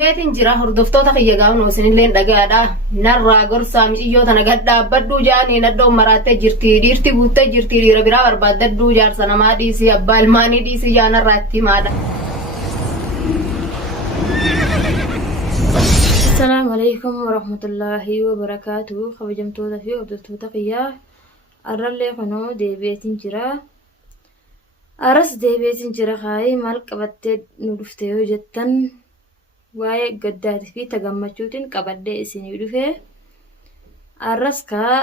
Meetiin jira hordoftoota kiyya gaafnu isinilleen dhagaadha. Narraa gorsaa miciyyoota nagaa dhaabbadhuu jaanii naddoon maraattee jirti. Dhiirti guuttee jirti. Dhiira biraa barbaaddadhuu jaarsa namaa dhiisii abbaa ilmaanii dhiisii jaanarraatti maadha. Assalamu alaikum warahmatullahi wabarakatuh. Kabajamtoota fi hordoftoota kiyyaa arrallee kunoo deebi'eetiin jira. Aras deebi'eetiin jira kaayee maal qabattee nu dhufte yoo jettan waa'ee gaddaatii fi tagammachuutiin qabadhee isinii dhufe. Arras kaa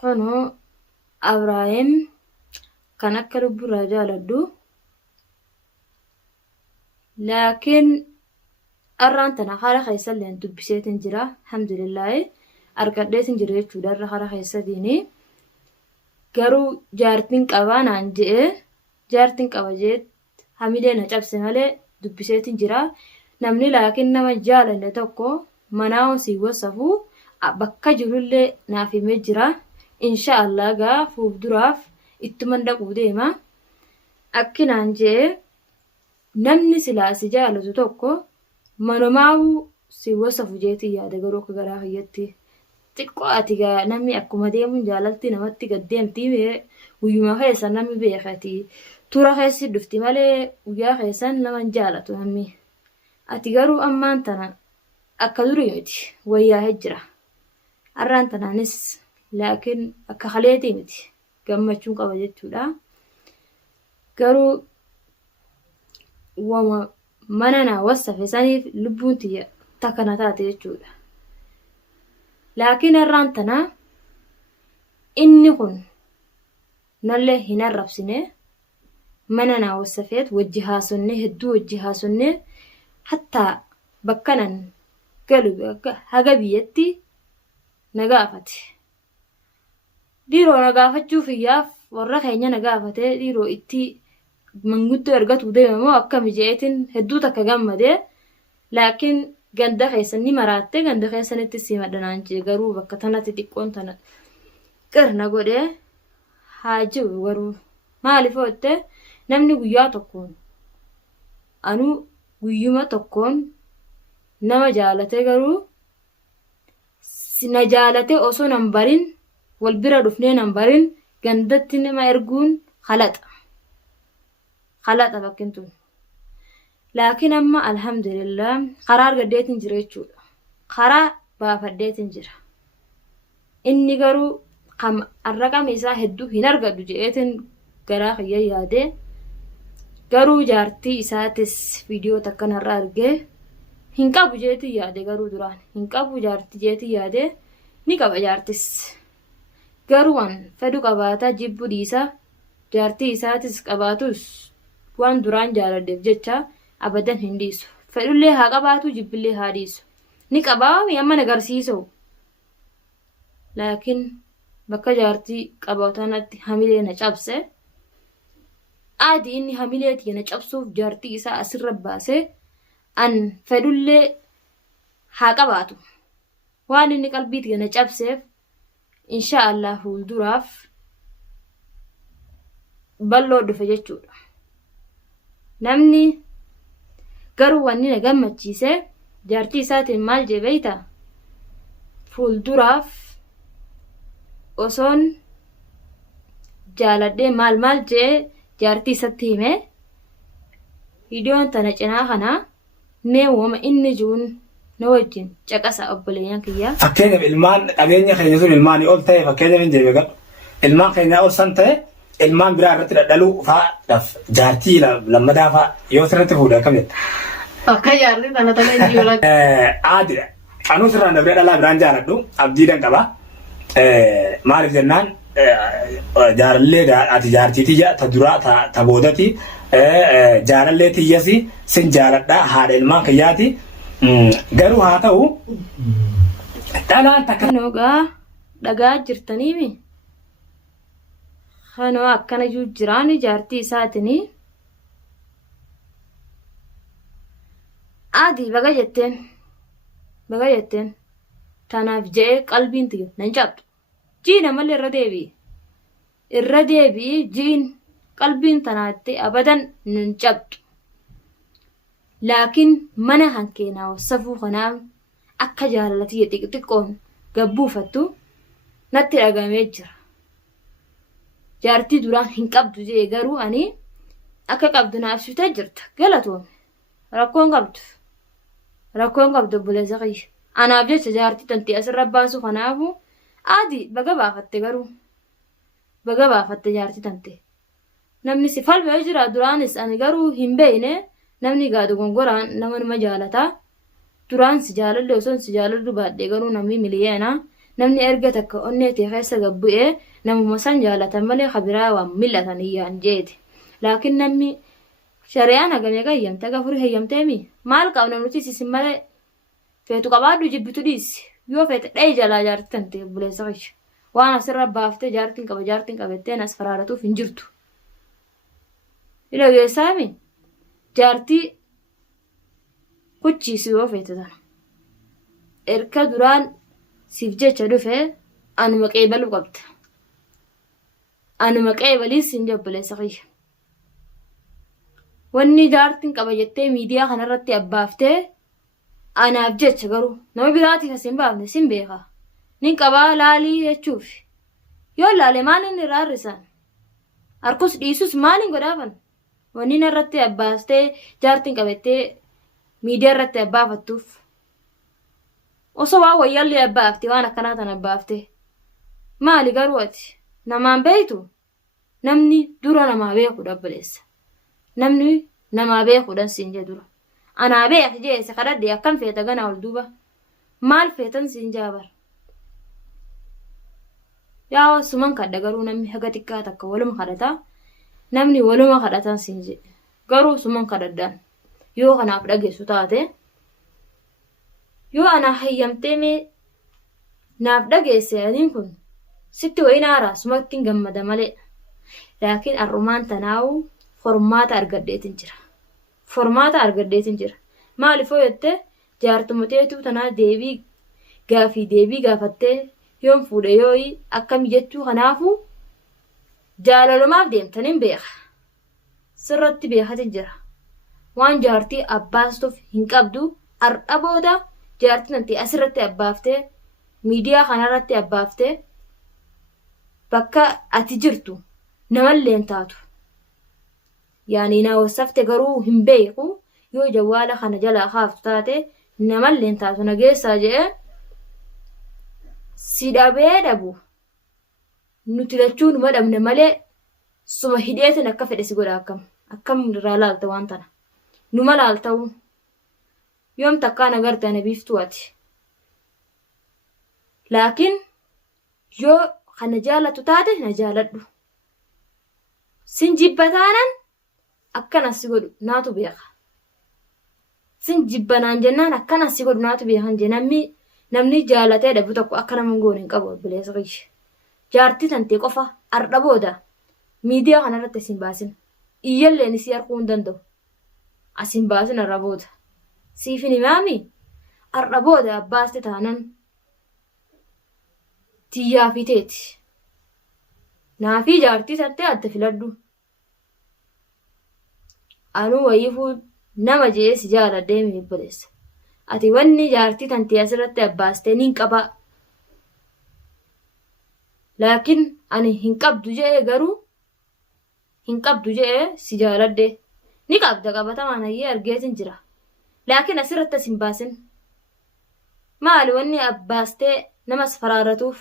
kunoo Abrahaam kan akka lubburraa jaaladhu. Laakiin arraan tana hara keessalleen dubbiseetiin jira. Alhamdulillahi argadheetiin jira jechuudha irra hara keessatiini. Garuu jaartiin qabaa naan je'ee jaartiin qaba jeet hamilee na cabse malee dubbiseetiin jira. Namni laakiin nama jaalanne tokko manaa hosii wasafuu bakka jirullee naaf himee jira. Inshaallah gaa fuulduraaf ittuman dhaquu deema. Akkinaan je'ee namni silaa si jaalatu tokko manumaa'uu si wasafu jeetii yaada garuu akka garaa fayyatti. Xiqqoo ati gaa namni akkuma deemuun jaalalti namatti gaddeemtii guyyuma keessa namni beekati. Tura keessi dhufti malee guyyaa keessan nama jaalatu namni. Ati garuu ammaan tana akka durii miti wayyaa jira. Arraan tanaanis laakiin akka haleetii miti gammachuun qaba jechuudha. Garuu wama mana naa wasafe saniif lubbuun tiyya takkana taate jechuudha. Laakiin arraan tana inni kun nallee hin arrabsine mana naa wasafeet wajji haasonne hedduu wajji haasonne hatta bakkanan galu haga biyyatti na gaafate. Dhiiroo na gaafachuuf iyyaaf warra keenya na gaafate dhiiroo itti manguddoo ergatuu deeme moo akkami jeetiin hedduu takka gammadee. Laakiin ganda keessan ni maraatte ganda keessanitti si madhanaan jee garuu bakka tanatti xiqqoon tana qirna godhee haa jiru garuu maaliif ootte namni guyyaa tokkoon anuu guyyuma tokkoon nama jaalate garuu na jaalate osoo nan barin wal bira dhufnee nan barin gandatti nama erguun halaxa bakkin tun. Laakiin amma alhamdulillah karaa argaddeetiin jira jechuudha. Karaa baafaddeetiin jira. Inni garuu arraqama isaa hedduu hin argadhu je'eetiin garaa kiyya yaadee garuu jaartii isaatis viidiyoo takkanarra argee hin qabu jeetii yaade garuu duraan hin qabu jaartii jeetii yaade ni qaba jaartis. Garuu waan fedhu qabaataa jibbu dhiisa jaartii isaatis qabaatus waan duraan jaaladheef jecha abadan hin dhiisu. Fedhullee haa qabaatu jibbillee haa dhiisu. Ni qabaami amma nagarsiisoo. Laakiin bakka jaartii qabaatanatti hamilee na cabse. Aadi inni hamileetii na cabsuuf jaartii isaa asirra baasee an fedhullee haa qabaatu. Waan inni qalbiitii na cabseef inshaallah fuulduraaf balloo dhufe jechuudha. Namni garuu wanni na gammachiise jaartii isaatiin maal jee beeyta fuulduraaf osoon jaaladhee maal jee jaartii isatti hime viidiyoon tana cinaa kana mee wama inni jiruun na wajjin caqasa obboleeyyan kiyyaa. Fakkeenyaaf ilmaan dhageenya keenya sun ilmaanii ol ta'e fakkeenyaaf hin jee gadhu ilmaan keenya ol san ta'e ilmaan biraa irratti dhadhaluu fa'aadhaaf jaartii lammadaa fa'a yoo sirriitti fuudhe akkam jetta. Akka jaartii tana tana hin jiru. Aadira anuu sirraan dabree dhalaa biraan jaaladhu abdiidhaan qaba. Maaliif jennaan jaalallee ati jaartii tiyya ta duraa ta boodati jaalallee tiyyasi sin jaaladhaa haadha ilmaan kiyyaati. Garuu haa ta'u dhalaan takka. Kanoogaa dhagaa jirtaniimi. Kanoo akkana jiraan jaartii isaatiin adii baga jetteen tanaaf je'ee qalbiin tiyya nan cabdu. Jiina malee irra deebi'i jiin qalbiin tanaatti abadan nan cabdu. laakiin mana hankeenaa wasafuu kanaaf akka jaalalatii xixiqqoon gabbuufattu natti dhagamee jira. Jaartii duraan hin qabdu jee garuu ani akka qabdu naaf ibsitee jirta. Galatoome. Rakkoon qabdu obboleessa kiyya. Anaaf jecha jaartii tantii asirra baasu kanaafu adii baga baafatte garuu. Baga baafatte jaartii tante. Namni si falmee jira duraanis ani garuu hin beekne namni gaadu gongoraan nama jaalataa. Duraan si jaalalli osoo si jaalallu baadhee garuu namni miliyeena. Namni erga takka onneetii keessa gabbu'ee namuma san jaalatan malee kabiraa waan mil'atanii yaan jeeti. Laakiin namni shari'aan hagamee qayyamte gafurii heeyyamteemi maal qabna nuti sisin malee feetu qabaaddu jibbitu dhiisi yoo feete dhayi jalaa jaartii tante obboleessa kiyya. Waan asirra baaftee jaartiin qabatteen as faraaratuuf hin jirtu. Dhageessaami jaartii kuchiisi yoo feete tana. Erga duraan siif jecha dhufee anuma qeebaluu qabda. Anuma qeebaliis hin obboleessa kiyya. Wanni jaartiin qaba jettee miidiyaa kanarratti abbaaftee anaaf jecha garuu nama biraatiif as hin baafne sin beeka. Nin qabaa laalii jechuuf. Yoo laale maaliin irraa hir'isan? Harkus dhiisus maaliin godhaafan? Wanni irratti abbaastee jaartiin qabattee miidiyaa irratti abbaafattuuf. Osoo waan wayyaallee abbaafte waan akkanaa tan abbaaftee. Maali garuu ati namaan beektu? Namni dura namaa beekudha obboleessa. Namni namaa beekuudhaan siin jee dura. Anaa beek jee isa kadhadhee akkam feeta ganaa ol duuba. Maal feetan siin jaabar? Yaa suman kadha garuu namni haga xiqqaa takka waluma kadhata. Namni waluma kadhatan siin jee. Garuu suman kadhadhaan. Yoo kanaaf dhageessu taate. Yoo anaa hayyamtee mee naaf dhageesse adiin kun sitti wayiin haaraa sumatti hin gammada malee. Laakiin arrumaan tanaa'u formaata argadheetin jira. Maaliifoo jettee jaartumateetu tanaa deebii gaafattee yoon fuudhe yooyi akkami jechuu kanaafu jaalalumaaf deemtaniin beeka. Sirratti beekatin jira. Waan jaartii abbaastuuf hin qabdu har'a booda jaartii tantii asirratti abbaaftee miidiyaa kanarratti abbaaftee bakka ati jirtu namallee taatu. Yaani naa wasafte garuu hin beeku yoo jawwaala kana jalaa kaaftu taate namallee taatu nageessaa jee si dhabee dhabu nuti lachuu numa dhabne malee suma hidheetin akka fedhe si godha akkam irraa laalta waan tana numa laalta'u yoom takkaan agartee ana biiftuu ati. Laakiin yoo kana jaalatu taate na jaaladhu. Sin jibbataanan akkanas si godhu naatu beeka. Sin jibbanaan jennaan akkanas si godhu naatu beekan jee namni jaalatee dhabu tokko akka nama goone hin qabu obboleessa kiyya. Jaartii tantee qofa har'a booda miidiyaa kanarratti asin baasin. Iyyalleen isii arguu hin danda'u. Asin baasin har'a booda. Siifin himaami har'a booda abbaaste taanan tiyyaa fi teeti. Naafii jaartii tantee adda filadhu. Anuu wayiifuu nama jee si jaaladhee mi obboleessa. Ati wanni jaartii tantee asirratti abbaastee niin qabaa. Laakiin ani hin qabdu jee si jaaladhee. Ni qabda qabatamaan hayyee argeetin jira. Laakiin asirratti as hin baasin. Maali wanni abbaastee namas faraaratuuf.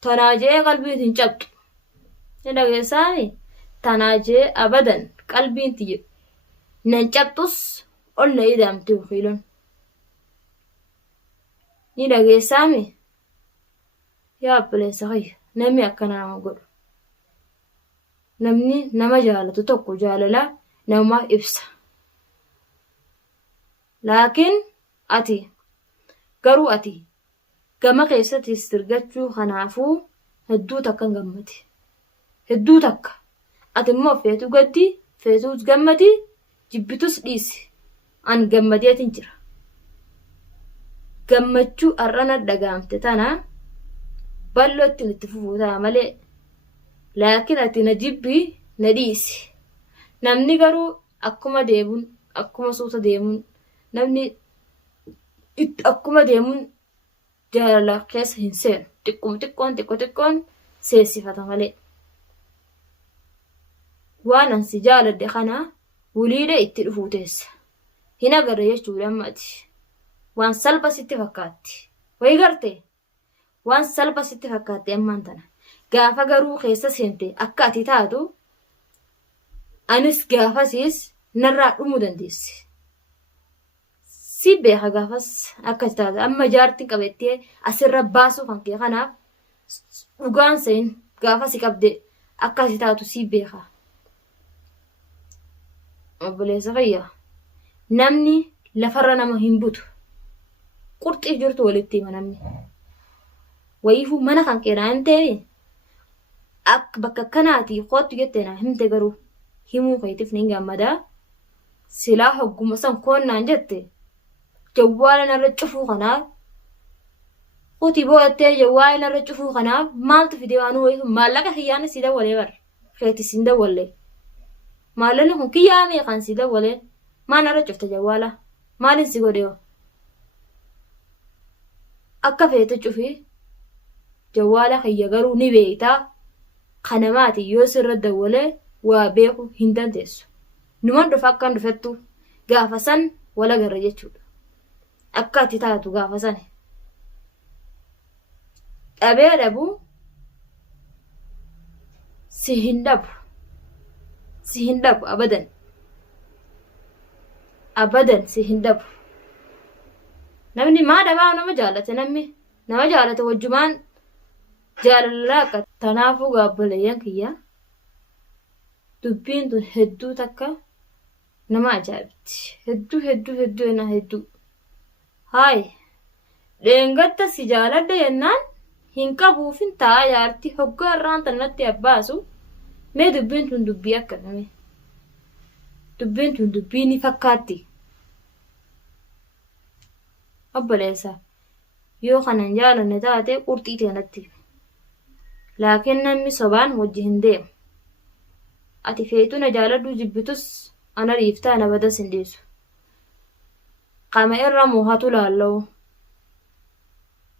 Tanaajee qalbiin hin cabdu. Ni dhageessaani? Tanaajee abadan qalbiin tiyye. Nan cabtus ol na ida'amte wakiiloon. Ni dhageessaami? Yaa obboleessa kiyya namni akkana nama godhu. Namni nama jaalatu tokko jaalalaa namaaf ibsa. Laakiin garuu ati gama keessatti sirgachuu kanaafuu hedduu takka hin gammadi. Hedduu takka. Ati immoo feetuu gaddi, feetuus gammadi, jibbitus dhiisi. An gammadeetin jira. Gammachuu har'ana dhagaamte tana bal'oo ittiin itti fufuu ta'a malee. Laakiin ati na jibbii na dhiisi. Namni garuu akkuma deebuun akkuma suuta deemuun namni akkuma deemuun jaalala keessa hin seenu xiqqoon seessifata malee. Waan ansi jaaladde kana wuliidha itti dhufuu teessa. Hin agarre jechuudha ammati. Waan salpha sitti fakkaatti. Wayi gartee waan salpha sitti fakkaatti ammaan tana. Gaafa garuu keessa seente akka ati taatu anis gaafasiis narraa dhumuu dandeessi. Si beeka gaafas akka ati taatu amma jaartiin qabettee asirra baasuu kan kee kanaaf dhugaan seen gaafasi qabde akka ati taatu si beeka. Obboleessa fayyaa namni lafarra nama hin butu. Qurxii jirtu walitti hima namni. Wayiifuu mana kan keenaa hin ta'e akka bakka kanaati kootu jettee naa himte garuu himuu keetiif ni gammadaa. Silaa hogguma san koonnaan jette jawwaala narra cufuu kanaaf uti boo'attee jawwaala narra cufuu kanaaf maaltu fide waanuu wayiifuu maallaqa kiyyaana si dawwalee bar keeti si dawwalee. Maallaqni kun kiyyaamee kan si dawwalee maan narra cufte jawwaala maalin si godhee akka feete cufii jawwaala kiyya garuu ni beektaa kanamaati yoo sirra dawwalee waa beeku hin dandeessu. Numan dhufa akkan dhufettu gaafa san wala garra jechuudha. Akka ati taatu gaafa san dhabee dhabuu si hin dhabu abadan si hin dhabu. Namni maa dhabaa nama jaalate nama jaalate wajjumaan jaalalaa akka tanaafuu gaabboleeyyan kiyyaa dubbiin tun hedduu takka nama ajaa'ibti. Hedduu. Haay dheengatta si jaaladha yennaan hin qabuufin taa'aa jaartii hoggaa irraan tanatti abbaasu mee dubbiin tun dubbii akkamii? Dubbiin tun dubbii ni fakkaatti. Obboleessa yoo kanan jaalanne taate qurxii teenatti. Laakiin namni sobaan wajji hin deemu. Ati feetu na jaaladhu jibbitus ana dhiiftaa na badas hin dhiisu. Qama irra moohatu laalla'u.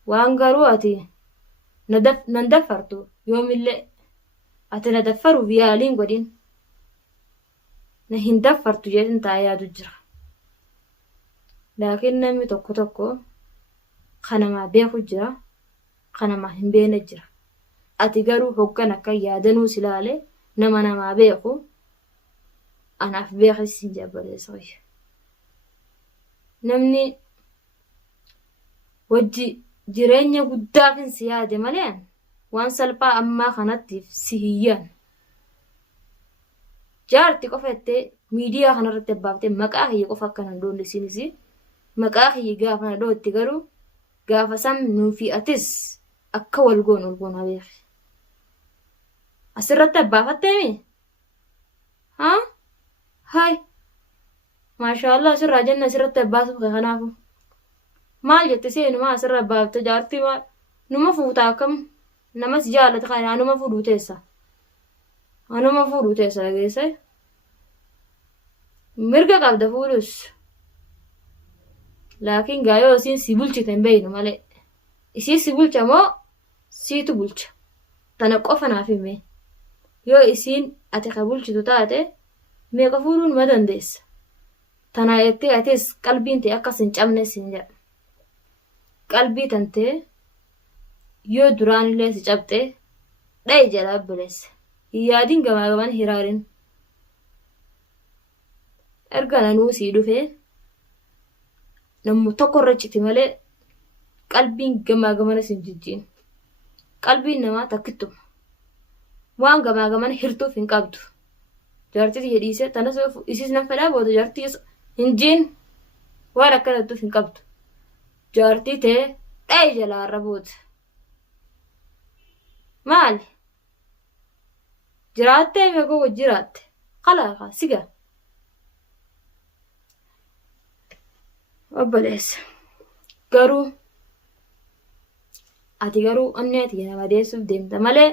Waan garuu ati nan daffartu yoomillee ati na daffaruuf yaaliin godhin. Na hin daffartu jedhin taa'ee yaadu jira. Laakiin namni tokko kanamaa beeku jira kanamaa hin beekne jira. Ati garuu hoggan akka yaadanuu silaale namaa beeku anaaf beekis hin jabaleessa. Namni wajji jireenya guddaafin si yaade malee waan salphaa ammaa kanattiif si hiyyaan. Jaarti qofa jettee miidiyaa kanarratti abbaaftee maqaa kiyya qofa akka nan doonisiinis maqaa kiyya gaafa na dhootti garuu gaafa san nuufi atis akka walgoon beeki. Asirratti abbaafatteemi? Haa? Haay! Maashaallah asirraa jenna asirratti abbaasuuf kanaafu. Maal jette seenumaa asirra abbaafte jaartii maal? Numa fuutaa akkam namas jaalata kana anuma fuudhuu teessa. Anuma fuudhuu teessa dhageesse. Mirga qabda fuudhus. Laakiin gaayoo isiin si bulchite hin beeynu malee. Isii si bulcha moo siitu bulcha? Tana qofa naaf hime. Yoo isiin ati ka bulchitu taate meeqa fuudhuu numa dandeessa. Tanaa jettee atis qalbiin ta'e akkas hin cabne siin jedha. Qalbii tantee yoo duraanillee si cabxee dha'i jedha obboleessa. Hin yaadiin gamaa hiraarin. Erga nanuu sii dhufee namni tokko irra citi malee qalbiin gamaa gamana siin jijjiin. Qalbiin namaa takkittuma. Waan gamaa gamana hirtuuf hin qabdu. Jaartii jedhiisee tanas isiis nan fedhaa booda jaartii hin jiin waan akkanattuuf hin qabdu. Jaartii ta'e dha'i jalaarra booda. Maali? Jiraattee meeqoo wajji jiraatte? Qalaaqa siga. Obboleessa. Garuu ati garuu onni ati nama deessuuf deemta malee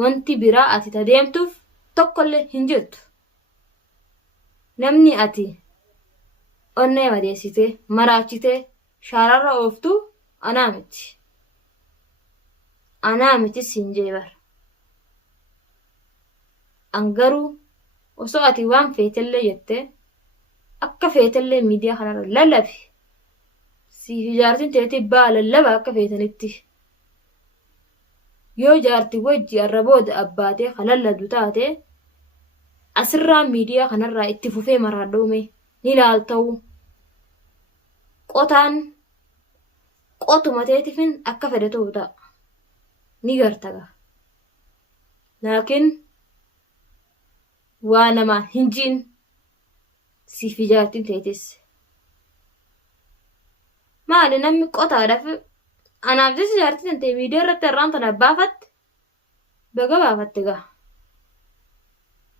wanti biraa ati ta deemtuuf tokkollee hin jirtu. Namni ati onnee madeessitee maraachitee shaararra ooftu anaa miti. Anaa miti siin jee bara. An garuu osoo ati waan feetellee jettee akka feetellee miidiyaa kanarra lallabi. Siifi jaartiin teetii baa lallaba akka feetanitti. Yoo jaartii wajji arra booda abbaatee kalalladu taate asirraa miidiyaa kanarraa itti fufee maraadhoome ni laalta'u. Qotaan qotuma teetifin akka fedhe ta'u ta'a. Ni gartaga. Laakiin waa namaan hin jiin siifi jaartiin teetis. Maali namni qotaadhaaf anaaf jecha jaartii tantee miidiyaa irratti irraan tana baafatte baga baafatte gaa.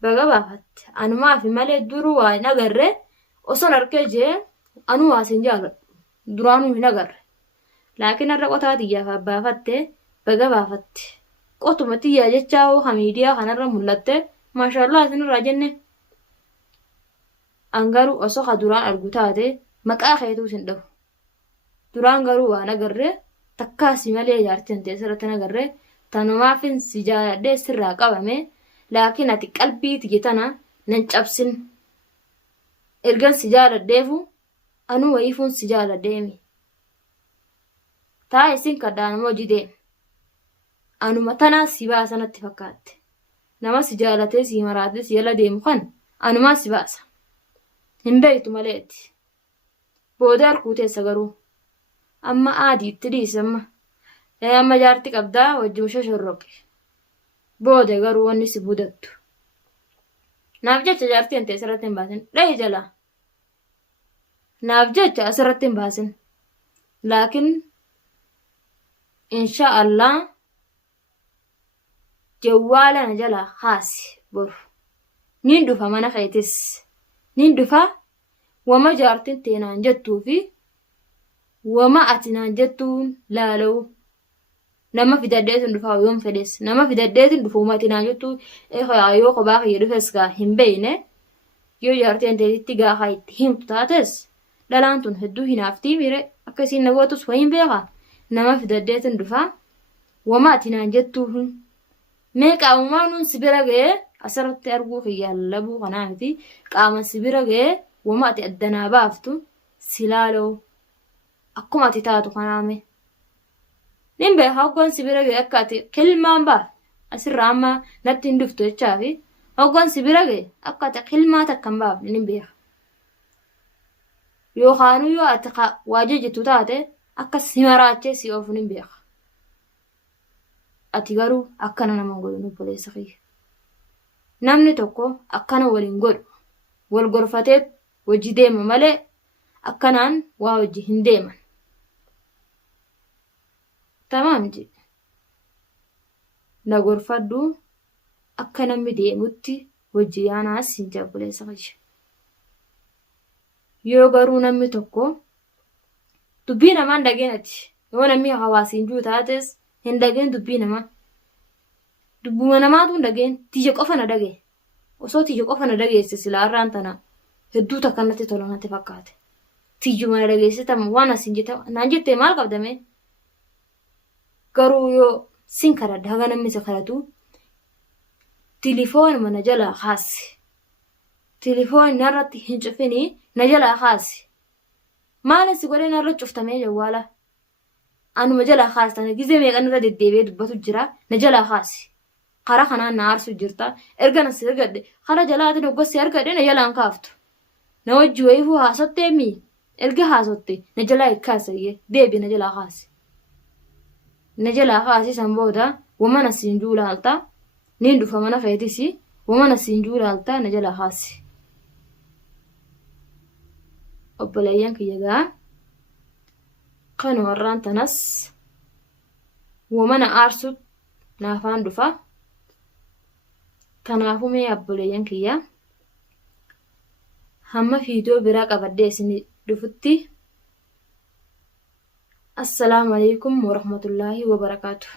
Baga baafatte anumaafi malee duruu waa hin agarre osoon harkee jee anuu waa sin jaaladhu duraanuu hin agarre. Laakiin har'a qotaa xiyyaaf baafatte baga baafatte. Qotuma xiyyaa jechaa hoo miidiyaa kanarra mul'atte maashaallah isinirraa jenne. An garuu osoo ka duraan argu taate maqaa keetuu sin dhabu. Duraan garuu waan agarre takkaasi malee jaartii tantee sirratti agarre tanumaafin si jaaladhee sirraa qabame laakiin ati qalbii tiyye tana nan cabsin. Ergan si jaaladheefu anuu wayiifuun si jaaladheemi. Taa isin kadhaan moo jidee anuma tanaa si baasa natti fakkaatte. Nama si jaalatee si maraatee si jala deemu kan anumaa si baasa. Hin beektu maleetti. Booda harkuu teessa garuu. Amma aadiitti dhiisamma. Amma jaartii qabdaa wajjin shoshorroqe. Booda garuu wanni si budattu. Naaf jecha jaartii tantee asirratti hin baasin. Dhahi jala. Naaf jecha asirratti hin baasin. Laakiin insha Allah jawwaala na jala haasi boru. Nin dhufa mana keetis. Nin dhufa wama jaartiin teenaan jettuufi wama ati naan jettuun laala'u. Nama fidaddeetin dhufaa yoom fedhes. Nama fidaddeetin dhufuuma ati naan jettuu yoo kophaa kiyya dhufes gaa hin beeyne yoo jaartiin teetitti gaafa itti himtu taates dhalaan tun hedduu hinaaftii mire akkasiin nagootus wayin beekaa. Nama fidaddeetin dhufaa wama ati naan jettuun mee qaamumaan nun si bira ga'ee asirratti arguu kiyya lallabuu kanaa miti qaama si bira ga'ee wama ati addanaa baaftu si laala'u akkuma ati taatu kanaame. Nin beeka hoggoon si bira ga'e akka ati kilmaan baaf asirraa amma natti hin dhuftu jechaafi hoggoon si bira ga'e akka ati kilmaa takka hin baafne nin beeka. Yookaanuu yoo ati waa jejjitu taate akka si maraachee si oofu nin beeka. Ati garuu akkana nama godhu obboleessa kiyya. Namni tokko akkana waliin godhu wal gorfatee wajji deema malee akkanaan waa wajji hin deeman. Tamaam jedhe. Na gorfadhu akka namni deemutti wajji yaanaas hin jaa obboleessa kiyya. Yoo garuu namni tokko dubbii namaan dhageenati yoo namni hawaasiin juu taates hin dhageen dubbii namaa. Dubbuma namaatu hin dhageen tiyya qofa na dhagee. Osoo tiyya qofa na dhageesse silaa irraan tana hedduu takka natti tola natti fakkaate. Tiyyuma na dhageessitamu waan asiin jetta naan jettee maal qabdame? Garuu yoo sin kadhadha haga namni isa kadhatu tilifoonuma na jalaa kaasi. Tilifoon narratti hin cufini na jalaa kaasi. Maal si godhee narra cuftamee jawwaala? Anuma jalaa kaastane gizee meeqan irra deddeebi'ee dubbatu jira na jalaa kaasi. Karaa kanaan na aarsu jirta erga na si argadhe karaa jalaatiin hoggosi argadhe na jalaan kaaftu. Na wajji wayiifuu haasottee mii erga haasotte na jalaa hikkaasayyee deebi na jalaa kaasi. Na jalaa kaasi san booda wama na siin juu laalta niin dhufa mana feetisi wama na siin juu laalta na jalaa kaasi. Obboleeyyan kiyya gaa kan warraan tanas wama na aarsu naafaan dhufa. Kanaafuu mee obboleeyyan kiyya hamma fiidiyoo biraa qabadhee isin dhufutti assalaamu alaykum warahmatullaahi wabarakaatuh.